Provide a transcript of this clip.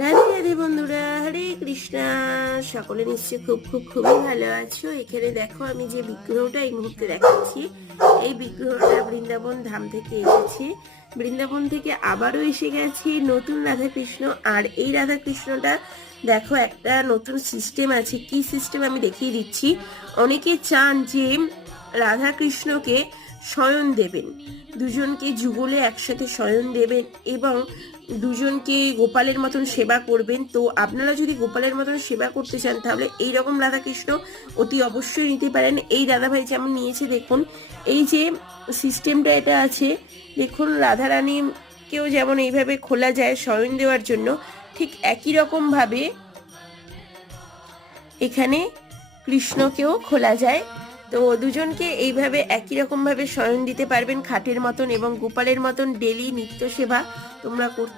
রাধে রাধে বন্ধুরা, হরে কৃষ্ণা। সকলে নিশ্চয়ই খুবই ভালো আছো। এখানে দেখো আমি যে বিগ্রহটা এই মুহূর্তে দেখাচ্ছি, এই বিগ্রহটা বৃন্দাবন ধাম থেকে এসেছে। বৃন্দাবন থেকে আবারও এসে গেছে নতুন রাধা কৃষ্ণ। আর এই রাধা কৃষ্ণটা দেখো একটা নতুন সিস্টেম আছে। কি সিস্টেম আমি দেখিয়ে দিচ্ছি। অনেকে চান যে রাধা কৃষ্ণকে শয়ন দেবেন, দুজনকে যুগলে একসাথে শয়ন দেবেন এবং দুজনকে গোপালের মতন সেবা করবেন। তো আপনারা যদি গোপালের মতন সেবা করতে চান তাহলে এই রকম রাধাকৃষ্ণ অতি অবশ্যই নিতে পারেন। এই দাদাভাই যেমন নিয়েছে, দেখুন এই যে সিস্টেমটা এটা আছে, দেখুন রাধারানীকেও যেমন এইভাবে খোলা যায় শয়ন দেওয়ার জন্য, ঠিক একই রকম ভাবে এখানে কৃষ্ণকেও খোলা যায়। তো দুজনকে এইভাবে একই রকম ভাবে শয়ন দিতে পারবেন খাটের মতন, এবং গোপালের মতন ডেলি নিত্য সেবা তোমরা করতে